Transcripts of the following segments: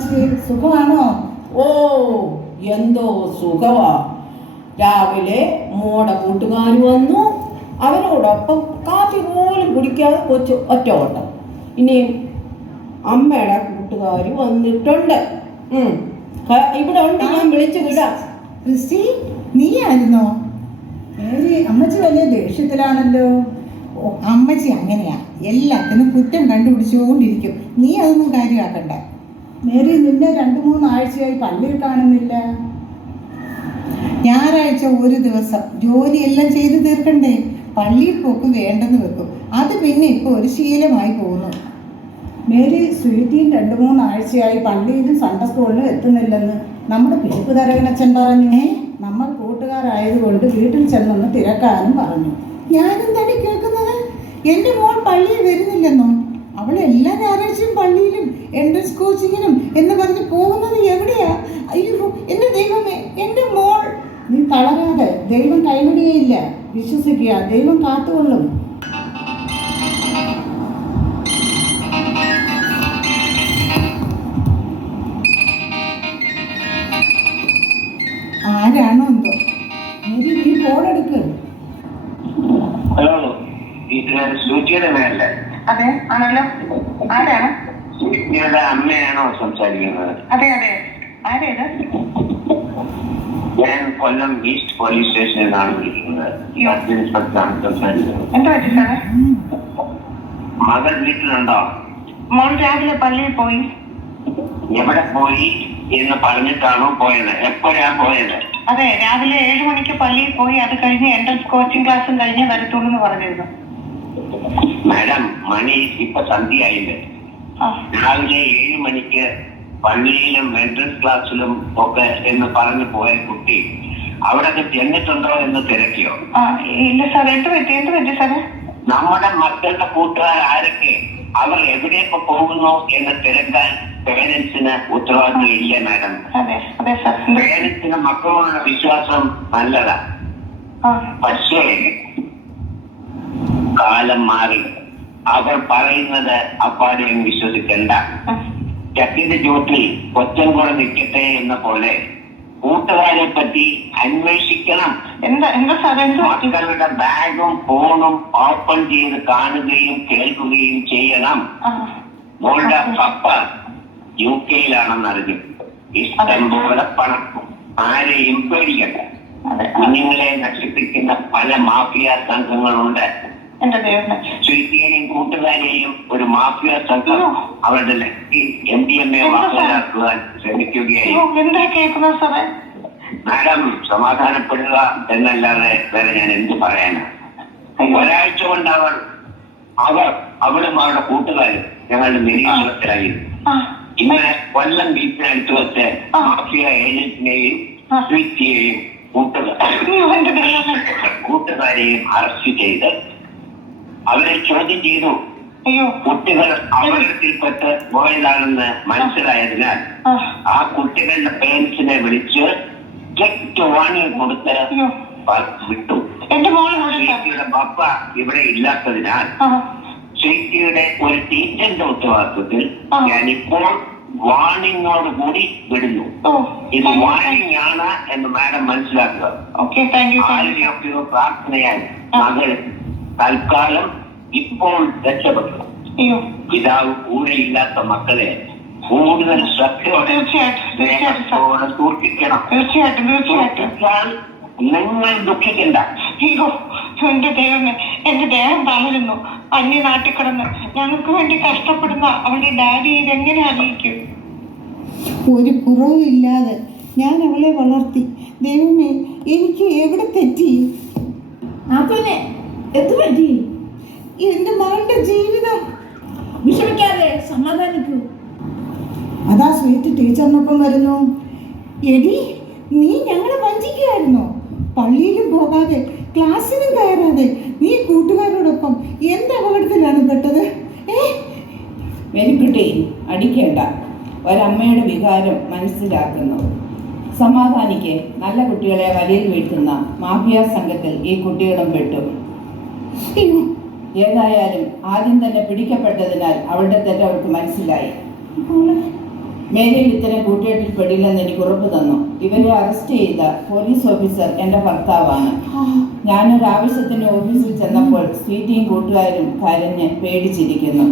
അമ്മച്ചി, സുഖമാണോ? ഓ, എന്തോ സുഖവാ. രാവിലെ മോടെ കൂട്ടുകാർ വന്നു, അവരോടൊപ്പം കാപ്പി പോലും കുടിക്കാതെ കൊച്ചു ഒറ്റ ഓട്ടം. ഇനിയും അമ്മയുടെ കൂട്ടുകാർ വന്നിട്ടുണ്ട്. ഇവിടെ ഉണ്ട്, ഞാൻ വിളിച്ചു വിടാം. ക്രിസ്റ്റി, നീയായിരുന്നോ? അമ്മച്ചി വലിയ ദേഷ്യത്തിലാണല്ലോ. അമ്മച്ചി അങ്ങനെയാ, എല്ലാത്തിനും കുറ്റം കണ്ടുപിടിച്ചുകൊണ്ടിരിക്കും. നീ അതൊന്നും കാര്യമാക്കണ്ട. മേരി, നിന്നെ 2-3 ആഴ്ചയായി പള്ളിയിൽ കാണുന്നില്ല. ഞായറാഴ്ച ഒരു ദിവസം ജോലിയെല്ലാം ചെയ്തു തീർക്കണ്ടേ? പള്ളിയിൽ പോക്ക് വേണ്ടെന്ന് വെക്കും. അത് പിന്നെ ഇപ്പോൾ ഒരു ശീലമായി പോകുന്നു. മേരി, സ്വീറ്റിയും 2-3 ആഴ്ചയായി പള്ളിയിലും സൺഡേ സ്കൂളിലും എത്തുന്നില്ലെന്ന് നമ്മുടെ പിരിപ്പ് തരകനച്ഛൻ പറഞ്ഞു. നമ്മൾ കൂട്ടുകാരായതുകൊണ്ട് വീട്ടിൽ ചെന്നൊന്ന് തിരക്കാനും പറഞ്ഞു. ഞാനെന്താണ് കേൾക്കുന്നത്? എൻ്റെ മോൾ പള്ളിയിൽ വരുന്നില്ലെന്നോ? അവൾ എല്ലാ ഞായറാഴ്ചയും പള്ളിയിലും എൻട്രൻസ് കോച്ചിങ്ങിനും എന്ന് പറഞ്ഞ് പോകുന്നത് എവിടെയാ? അയ്യോ എൻ്റെ ദൈവമേ, എൻ്റെ മോൾ! നീ തളരാതെ, ദൈവം കൈവിടുകയില്ല. വിശ്വസിക്കുക, ദൈവം കാത്തുകൊള്ളും. ആരാണോ എന്തോ. മേരി, നീ ഫോണെടുക്ക്. ഹലോ, സൂചിയുടെ മേലല്ലേ? അതെ, ആണല്ലോ. ആരാണ്? സൂചിയുടെ അമ്മയാണോ സംസാരിക്കുന്നത്? അതെ അതെ, ആരേത്? ഞാൻ കൊല്ലം ഈസ്റ്റ് പോലീസ് സ്റ്റേഷനിൽ നിന്നാണ് വിളിക്കുന്നത്. ഇൻസ്പെക്ടറാണ് സംസാരിക്കുന്നത്. എന്താ പറ്റി സാറേ? മകൾ വീട്ടിലുണ്ടോ? മോൾ രാവിലെ പള്ളിയിൽ പോയി. എവിടെ പോയി എന്ന് പറഞ്ഞിട്ടാണോ പോയത്? എപ്പോഴാ പോയത്? അതെ, രാവിലെ 7 മണിക്ക് പള്ളിയിൽ പോയി. അത് കഴിഞ്ഞ് എൻട്രൻസ് കോച്ചിങ് ക്ലാസ്സും കഴിഞ്ഞ് വരത്തുള്ളൂ എന്ന് പറഞ്ഞിരുന്നു. മാഡം, മണി ഇപ്പൊ സന്ധ്യയായില്ലേ? രാവിലെ 7 മണിക്ക് പള്ളിയിലും എൻട്രൻസ് ക്ലാസ്സിലും ഒക്കെ എന്ന് പറഞ്ഞു പോയ കുട്ടി അവിടെ ചെന്നിട്ടുണ്ടോ എന്ന് തിരക്കിയോ? ഇല്ല സാർ. എന്ത് പറ്റി സാറേ? നമ്മുടെ മക്കളുടെ കൂട്ടുകാർ ആരൊക്കെ, അവർ എവിടെയൊക്കെ പോകുന്നു എന്ന് തിരക്കാൻ പേരൻസിന് ഉത്തരവാദിത്വം ഇല്ല മാഡം. പേരൻസിന് മക്കളോടുള്ള വിശ്വാസം നല്ലതാ. പക്ഷേ കാലം മാറി. അവർ പറയുന്നത് അപ്പാടെയും വിശ്വസിക്കണ്ട. ചക്കിന്റെ ചോട്ടിൽ കൊച്ചൻ കൂടെ നിൽക്കട്ടെ എന്ന പോലെ കൂട്ടുകാരെ പറ്റി അന്വേഷിക്കണം. മക്കളുടെ ബാഗും ഫോണും ഓപ്പൺ ചെയ്ത് കാണുകയും കേൾക്കുകയും ചെയ്യണം. മോളുടെ പപ്പ UK-യിലാണെന്നറിഞ്ഞു. ഇഷ്ടം പോലെ പണം. ആരെയും പേടിക്കണ്ട. കുഞ്ഞുങ്ങളെ നശിപ്പിക്കുന്ന പല മാഫിയ സംഘങ്ങളുണ്ട്. സ്വീറ്റിയെയും കൂട്ടുകാരെയും ഒരു മാഫിയ സംഘം അവരുടെ ലക്കി MDMA വാക്കുകളാക്കുവാൻ ശ്രമിക്കുകയായിരുന്നു. മാഡം, സമാധാനപ്പെടുക എന്നല്ലാതെ വേറെ ഞാൻ എന്ത് പറയാനാ? ഒരാഴ്ച കൊണ്ട് അവളും അവരുടെ കൂട്ടുകാരും ഞങ്ങളുടെ നിരീക്ഷണത്തിലായിരുന്നു. ഇന്ന് കൊല്ലം ബീച്ചിനടുത്ത് വെച്ച് മാഫിയ ഏജന്റിനെയും സ്വീറ്റിയെയും കൂട്ടുകാരെയും അറസ്റ്റ് ചെയ്ത് അവരെ ചോദ്യം ചെയ്തു. കുട്ടികൾ അപകടത്തിൽപ്പെട്ട് പോയതാണെന്ന് മനസ്സിലായതിനാൽ ആ കുട്ടികളുടെ പേരൻസിനെ വിളിച്ച് സ്ട്രിക്റ്റ് വാണിംഗ് കൊടുത്ത് വിട്ടു. സ്വീറ്റിയുടെ പപ്പ ഇവിടെ ഇല്ലാത്തതിനാൽ സ്വീറ്റിയുടെ ഒരു ടീച്ചറിന്റെ ഉത്തരവാദിത്വത്തിൽ ഞാനിപ്പോൾ വാണിങ്ങോട് കൂടി വിടുന്നു. ഇത് വാണിംഗ് ആണ് എന്ന് മാഡം മനസ്സിലാക്കുക. ആരുടെയൊക്കെയോ പ്രാർത്ഥനയാൽ മകൾ തൽക്കാലം ഇപ്പോൾ രക്ഷപ്പെട്ടു. പിതാവ് കൂടെ ഇല്ലാത്ത മക്കളെ കൂടുതൽ ശ്രദ്ധയോടെ സൂക്ഷിക്കണം. നിങ്ങൾ ദുഃഖിക്കണ്ട. എന്റെ ദൈവമേ, എന്റെ ദേഹം തളരുന്നു. അന്യനാട്ടിൽ കിടന്ന് ഞങ്ങൾക്ക് വേണ്ടി കഷ്ടപ്പെടുന്ന അവളുടെ ഡാഡി ഇതെങ്ങനെ അറിയിക്കും? ഒരു കുറവില്ലാതെ ഞാൻ അവളെ വളർത്തി. ദൈവമേ, എനിക്ക് എവിടെ തെറ്റി? പിന്നെ എന്ത് പറ്റി? എന്റെ മകളുടെ ജീവിതം. വിഷമിക്കാതെ, സമാധാനിക്കൂ. അതാ സ്വീറ്റ് ടീച്ചറിനൊപ്പം വരുന്നു. എടി, നീ ഞങ്ങളെ വഞ്ചിക്കുകയായിരുന്നോ? പള്ളിയിലും പോകാതെ ക്ലാസ്സിലും കയറാതെ നീ കൂട്ടുകാരോടൊപ്പം എന്ത് അപകടത്തിലാണ് പെട്ടത്? വെരിക്കുട്ടി, അടിക്കേണ്ട. ഒരമ്മയുടെ വികാരം മനസ്സിലാക്കുന്നു. സമാധാനിക്ക്. നല്ല കുട്ടികളെ വലയിൽ വീഴ്ത്തുന്ന മാഫിയ സംഘത്തിൽ ഈ കുട്ടികളും പെട്ടു. ഏതായാലും ആദ്യം തന്നെ പിടിക്കപ്പെട്ടതിനാൽ അവളുടെ തെറ്റ് അവൾക്ക് മനസ്സിലായി. മേരിൽ ഇത്തരം കൂട്ടുകെട്ടിൽ പെടില്ലെന്ന് എനിക്ക് ഉറപ്പ് തന്നു. ഇവരെ അറസ്റ്റ് ചെയ്ത പോലീസ് ഓഫീസർ എൻ്റെ ഭർത്താവാണ്. ഞാനൊരാവശ്യത്തിന് ഓഫീസിൽ ചെന്നപ്പോൾ സ്വീറ്റിയും കൂട്ടുകാരും കരഞ്ഞ് പേടിച്ചിരിക്കുന്നു.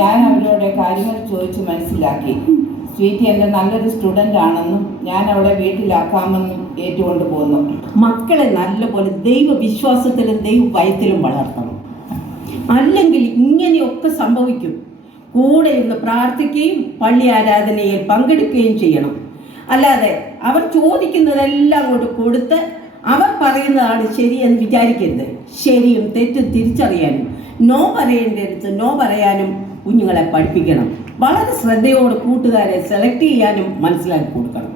ഞാൻ അവരോട് കാര്യങ്ങൾ ചോദിച്ച് മനസ്സിലാക്കി. സ്വീറ്റി എൻ്റെ നല്ലൊരു സ്റ്റുഡൻ്റ് ആണെന്നും ഞാൻ അവളെ വീട്ടിലാക്കാമെന്നും ഏറ്റുകൊണ്ട് പോന്നു. മക്കളെ നല്ലപോലെ ദൈവവിശ്വാസത്തിലും ദൈവഭയത്തിലും വളർത്തണം. അല്ലെങ്കിൽ ഇങ്ങനെയൊക്കെ സംഭവിക്കും. കൂടെ ഇരുന്ന് പ്രാർത്ഥിക്കുകയും പള്ളി ആരാധനയിൽ പങ്കെടുക്കുകയും ചെയ്യണം. അല്ലാതെ അവർ ചോദിക്കുന്നതെല്ലാം കൊണ്ട് കൊടുത്ത് അവർ പറയുന്നതാണ് ശരിയെന്ന് വിചാരിക്കരുത്. ശരിയും തെറ്റും തിരിച്ചറിയാനും നോ പറയേണ്ടടുത്ത് നോ പറയാനും കുഞ്ഞുങ്ങളെ പഠിപ്പിക്കണം. വളരെ ശ്രദ്ധയോടെ കൂട്ടുകാരെ സെലക്ട് ചെയ്യാനും മനസ്സിലാക്കി കൊടുക്കണം.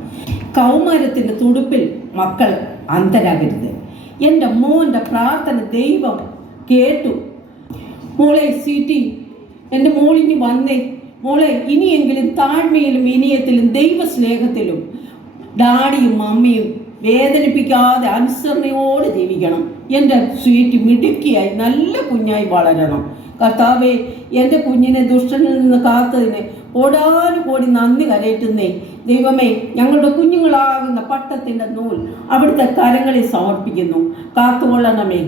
കൗമാരത്തിൻ്റെ തുടുപ്പിൽ മക്കൾ അന്തരാകരുത്. എൻ്റെ മോൻ്റെ പ്രാർത്ഥന ദൈവം കേട്ടു. മോളെ സ്വീറ്റി, എൻ്റെ മോളിനി വന്നേ. മോളെ ഇനിയെങ്കിലും താഴ്മയിലും വിനയത്തിലും ദൈവസ്നേഹത്തിലും ഡാഡിയും മമ്മിയും വേദനിപ്പിക്കാതെ അനുസരണയോടെ ജീവിക്കണം. എൻ്റെ സ്വീറ്റ് മിടുക്കിയായി നല്ല കുഞ്ഞായി വളരണം. കർത്താവേ, എൻ്റെ കുഞ്ഞിനെ ദുഷ്ടനിൽ നിന്ന് കാത്തതിന് ഓടാനുകൂടി നന്ദി കരയറ്റുന്നേ. ദൈവമേ, ഞങ്ങളുടെ കുഞ്ഞുങ്ങളാകുന്ന പട്ടത്തിൻ്റെ നൂൽ അവിടുത്തെ കരങ്ങളിൽ സമർപ്പിക്കുന്നു. കാത്തുകൊള്ളണമേ.